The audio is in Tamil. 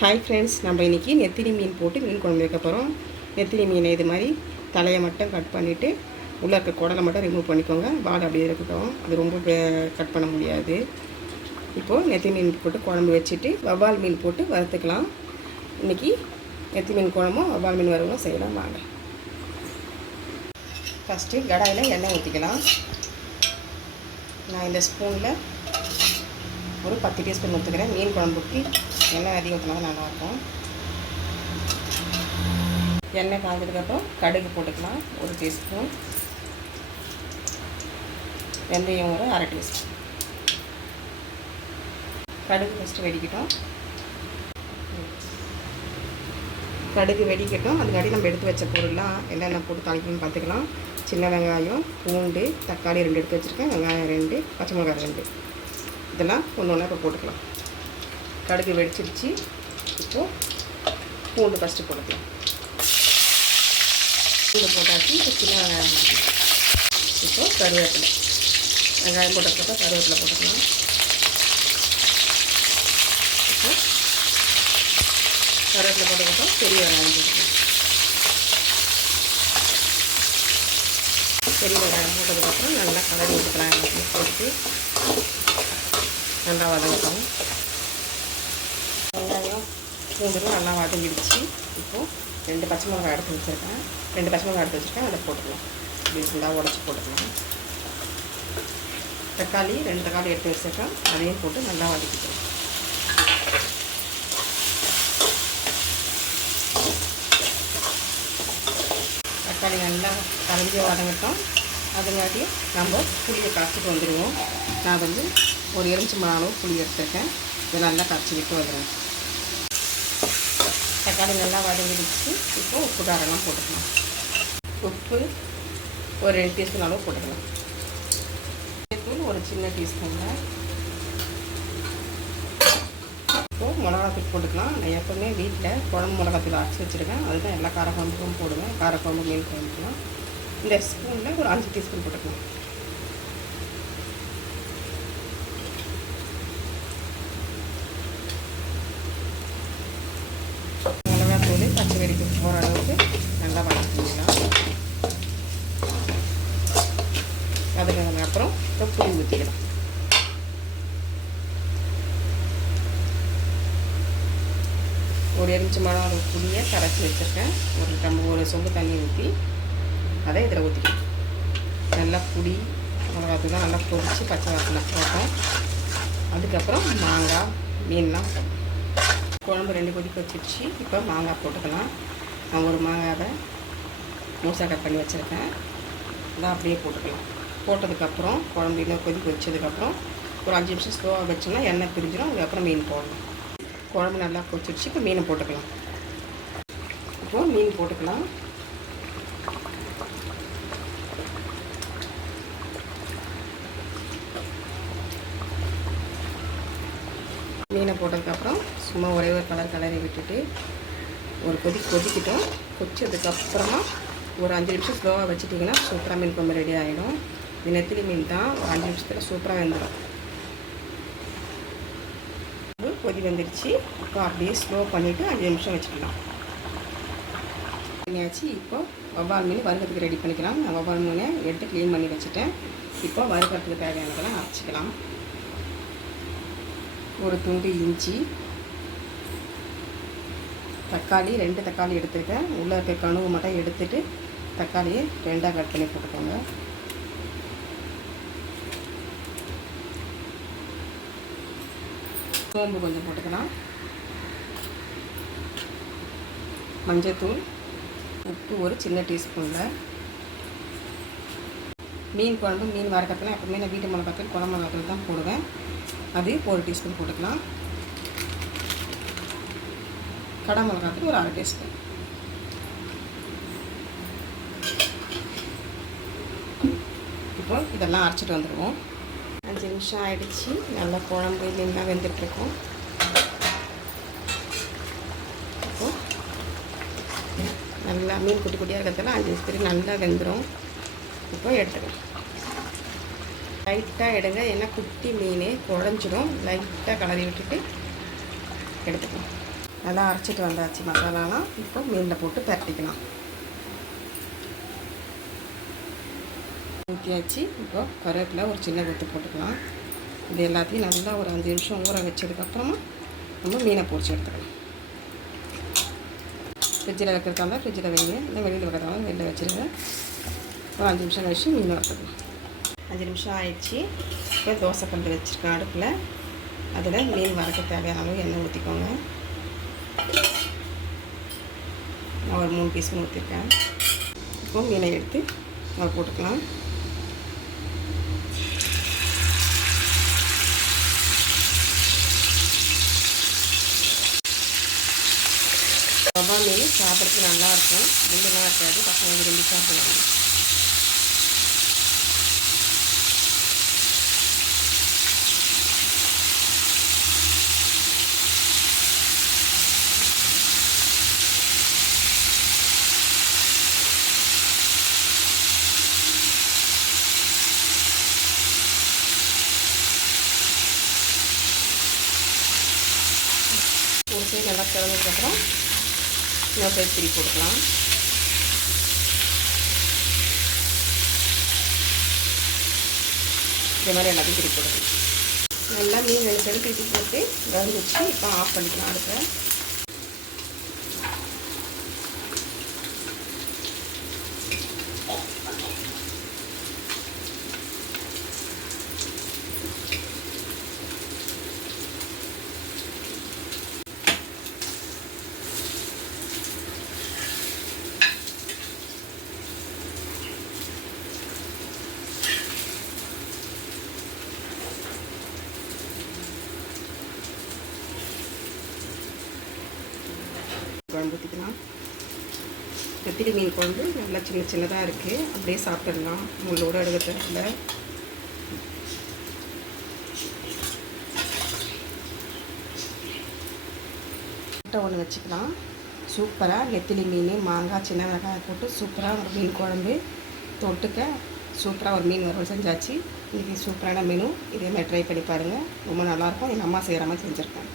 ஹாய் ஃப்ரெண்ட்ஸ், நம்ம இன்றைக்கி நெத்திலி மீன் போட்டு மீன் குழம்பு வைக்க போகிறோம். நெத்திலி மீனை இது மாதிரி தலையை மட்டும் கட் பண்ணிவிட்டு உள்ளே இருக்க குடலை மட்டும் ரிமூவ் பண்ணிக்கோங்க. வாடை அப்படியே இருக்கட்டும், அது ரொம்ப கட் பண்ண முடியாது. இப்போது நெத்திலி மீன் போட்டு குழம்பு வச்சுட்டு வவ்வால் மீன் போட்டு வறுத்துக்கலாம். இன்றைக்கி நெத்திலி மீன் குழம்பும் வவ்வால் மீன் வறுவலும் செய்யலாம் வாங்க. ஃபஸ்ட்டு கடாயில் எண்ணெய் ஊற்றிக்கலாம். நான் இந்த ஸ்பூனில் ஒரு 10 டீஸ்பூன் ஊற்றுக்கிறேன். மீன் குழம்புக்கு எண்ணெய் அதிகம் ஊற்றினா நல்லாயிருக்கும். எண்ணெய் காய்ஞ்சதுக்கப்புறம் கடுகு போட்டுக்கலாம், 1 டீஸ்பூன். வெந்தயம் ஒரு 1/2 டீஸ்பூன். கடுகு ஃபஸ்ட்டு வெடிக்கட்டும். கடுகு வெடிக்கட்டும். அதுக்காட்டி நம்ம எடுத்து வச்ச பொருள்லாம் என்னென்ன போட்டு தாளிக்கணும்னு பார்த்துக்கலாம். சின்ன வெங்காயம், பூண்டு, தக்காளி 2 எடுத்து வச்சுருக்கேன். வெங்காயம் 2, பச்சை மிளகாய் 2, இதெல்லாம் ஒன்று ஒன்றா இப்போ போட்டுக்கலாம். கடுகு வெடிச்சிருச்சு. இப்போது பூண்டு ஃபஸ்ட்டு போட்டுக்கலாம். பூண்டு போட்டாச்சு. இப்போ சின்ன வெங்காயம் போட்டுக்கலாம். இப்போது கருவேப்பிலை, வெங்காயம் போட்டப்போ கருவேப்பிலை போட்டுக்கலாம். இப்போ கருவேப்பிலை போட்டதுக்கப்புறம் பெரிய வெங்காயம் போட்டுக்கலாம். பெரிய வெங்காயம் போட்டதுக்கப்புறம் நல்லா கலரி விட்டுக்கலாம். எல்லாத்தையும் போட்டு நல்லா வதங்கட்டும். வெங்காயம் பூண்டும் நல்லா வதங்கிடுச்சு. இப்போது 2 பச்சை மிளகாய் எடுத்து வச்சுருக்கேன். 2 பச்சை மிளகாய் எடுத்து வச்சுருக்கேன், அதை போட்டுக்கலாம். இப்படி ஃபுல்லாக உடச்சி போட்டுக்கலாம். தக்காளி 2 தக்காளி எடுத்து வச்சுருக்கேன், அதையும் போட்டு நல்லா வதக்கிக்கலாம். தக்காளி நல்லா கரைஞ்சி வதங்கட்டும். அதுங்காட்டி நம்ம புளியை கரைச்சிட்டு வந்துடுவோம். நான் வந்து ஒரு எலுமிச்சம்பழம் அளவு புளி எடுத்துருக்கேன். இதை நல்லா கரைச்சி விட்டு வந்துடுவேன். தக்காளி நல்லா வதங்கிடுச்சு. இப்போது உப்பு காரெல்லாம் போட்டுக்கலாம். உப்பு ஒரு 2 டீஸ்பூன் அளவு போட்டுக்கலாம். தூள் ஒரு சின்ன டீஸ்பூனில். இப்போது மிளகாத்தூள் போட்டுக்கலாம். நான் எப்போவுமே வீட்டில் குழம்பு மிளகாத்தூள் அரைச்சி வச்சுருக்கேன். அதுதான் எல்லா காரக்குழம்புக்கும் போடுவேன். காரக்குழம்பு மீன் குழம்புக்கலாம். இந்த ஸ்பூனில் ஒரு 5 டீஸ்பூன் போட்டுக்கலாம். மிளகாத்தூள் பச்சை வெடிக்கு போகிற அளவுக்கு நல்லா வதக்கிக்கலாம். அதுக்கப்புறம் இப்போ புளி ஊற்றிக்கலாம். ஒரு எலுமிச்சம்பழம் அளவு புளியை கரைச்சி வச்சுருக்கேன். ஒரு சொம்பு தண்ணி ஊற்றி அதை இதில் ஊற்றிக்கலாம். நல்லா புளி மிளகாத்தூள்லாம் நல்லா பொரித்து பச்சை வாசனை போட்டோம். அதுக்கப்புறம் மாங்காய் மீன்லாம் குழம்பு 2 கொதிக்க வச்சிடுச்சு. இப்போ மாங்காய் போட்டுக்கலாம். நான் ஒரு மாங்காவை மூசாக கட் பண்ணி வச்சுருக்கேன். அதான் அப்படியே போட்டுக்கலாம். போட்டதுக்கப்புறம் குழம்பு இன்னும் கொதிக்க வச்சதுக்கப்புறம் ஒரு 5 நிமிஷம் ஸ்லோவாக வச்சோம்னா எண்ணெய் பிரிஞ்சிடும். அதுக்கப்புறம் மீன் போடணும். குழம்பு நல்லா கொதிச்சிடுச்சு. இப்போ மீனை போட்டுக்கலாம். இப்போது மீன் போட்டுக்கலாம். மீனை போட்டதுக்கப்புறம் சும்மா ஒரே ஒரு கலரி விட்டுட்டு ஒரு கொதிக்கிட்டோம். கொதிச்சதுக்கப்புறமா ஒரு 5 நிமிஷம் ஸ்லோவாக வச்சுட்டிங்கன்னா சூப்பராக மீன் குழம்பு ரெடி ஆகிடும். இது நெத்திலி மீன் தான். ஒரு 5 நிமிஷத்தில் சூப்பராக வெந்துடும். கொதி வந்துடுச்சு. இப்போ அப்படியே ஸ்லோ பண்ணிவிட்டு 5 நிமிஷம் வச்சுக்கலாம். பண்ணியாச்சு. இப்போ வவ்வால் மீன் வறுக்கிறதுக்கு ரெடி பண்ணிக்கலாம். நான் வவ்வால் மீனை எடுத்து க்ளீன் பண்ணி வச்சுட்டேன். இப்போ வறுக்கிறதுக்கு தேவையானதெல்லாம் அரைச்சிக்கலாம். ஒரு துண்டு இஞ்சி, தக்காளி 2 தக்காளி எடுத்துருக்கேன். உள்ளே இருக்க கணுவு மட்டும் எடுத்துகிட்டு தக்காளியை 2ஆக கட் பண்ணி போட்டுக்கோங்க. சோம்பு கொஞ்சம் போட்டுக்கலாம். மஞ்சத்தூள், உப்பு ஒரு சின்ன டீஸ்பூனில். மீன் குழம்பு மீன் வறுக்கிறதுலாம் எப்பவுமே நான் வீட்டு மிளகாத்தூள் குழம்பு மிளகாத்தூள் தான் போடுவேன். அது 1 டீஸ்பூன் போட்டுக்கலாம். கடை மிளகாத்தூள் ஒரு 1/2 டீஸ்பூன். இப்போ இதெல்லாம் அரைச்சிட்டு வந்துடுவோம். 5 நிமிஷம் ஆகிடுச்சு. நல்லா குழம்பு மீன்லாம் வெந்துட்டுருக்கோம். இப்போது நல்லா மீன் குட்டி குட்டியாக இருக்கிறதால 5 நிமிஷத்துக்கு நல்லா வெந்துடும். இப்போ எடுத்துக்கலாம். லைட்டாக எடுங்க, ஏன்னா குட்டி மீன் குழஞ்சிடும். லைட்டாக கலரி விட்டுட்டு எடுத்துக்கலாம். நல்லா அரைச்சிட்டு வந்தாச்சு மசாலாலாம். இப்போ மீனில் போட்டு பரட்டிக்கலாம். ஊற்றியாச்சு. இப்போ கருவேப்பிலை ஒரு சின்ன கொத்து போட்டுக்கலாம். இது எல்லாத்தையும் நல்லா ஒரு 5 நிமிஷம் ஊற வச்சதுக்கப்புறமா நம்ம மீனை பொரிச்சு எடுத்துக்கலாம். ஃப்ரிட்ஜில் வைக்கிறதால ஃப்ரிட்ஜில் வைங்க, இல்லை வெளியில் வைக்கிறதால வெளியில் வச்சுருங்க. ஒரு 5 நிமிஷம் கழிச்சு மீன் வறுத்துக்கலாம். 5 நிமிஷம் ஆயிடுச்சு. இப்போ தோசை கல் வச்சுருக்கேன் அடுப்பில். அதில் மீன் வறுக்க தேவையான அளவு எண்ணெய் ஊற்றிக்கோங்க. நான் ஒரு 3 பீஸ் ஊற்றிருக்கேன். இப்போ மீனை எடுத்து அதை போட்டுக்கலாம். ரவா மீன் சாப்பிட்றதுக்கு நல்லாயிருக்கும், முள்ளெல்லாம் இருக்காது, பசங்க விரும்பி சாப்பிடுவாங்க. ஒரு சைடு நல்லா திறந்ததுக்கப்புறம் இன்னொரு சைடு திருப்பி போட்டுக்கலாம். இந்த மாதிரி எல்லாத்தையும் திருப்பி போட்டுக்கலாம். நல்லா மீன் 2 சைடு திருப்பி போட்டு வெந்து வச்சு இப்போ ஆஃப் பண்ணிக்கலாம் அடுப்பை. குழம்பு ஊற்றிக்கலாம். நெத்திலி மீன் குழம்பு நல்லா சின்ன சின்னதாக இருக்குது, அப்படியே சாப்பிட்டுடலாம், முள்ளோடு எடுக்கிறதுல. முட்டை ஒன்று வச்சுக்கலாம். சூப்பராக நெத்திலி மீன் மாங்காய் சின்ன வெங்காயம் போட்டு சூப்பராக ஒரு மீன் குழம்பு தொட்டுக்க சூப்பராக ஒரு மீன் வறுவல் செஞ்சாச்சு. இன்றைக்கி சூப்பரான மீனும் இதே மாதிரி ட்ரை பண்ணி பாருங்கள். ரொம்ப நல்லாயிருக்கும். எங்கள் அம்மா செய்கிற மாதிரி செஞ்சுருக்கேன்.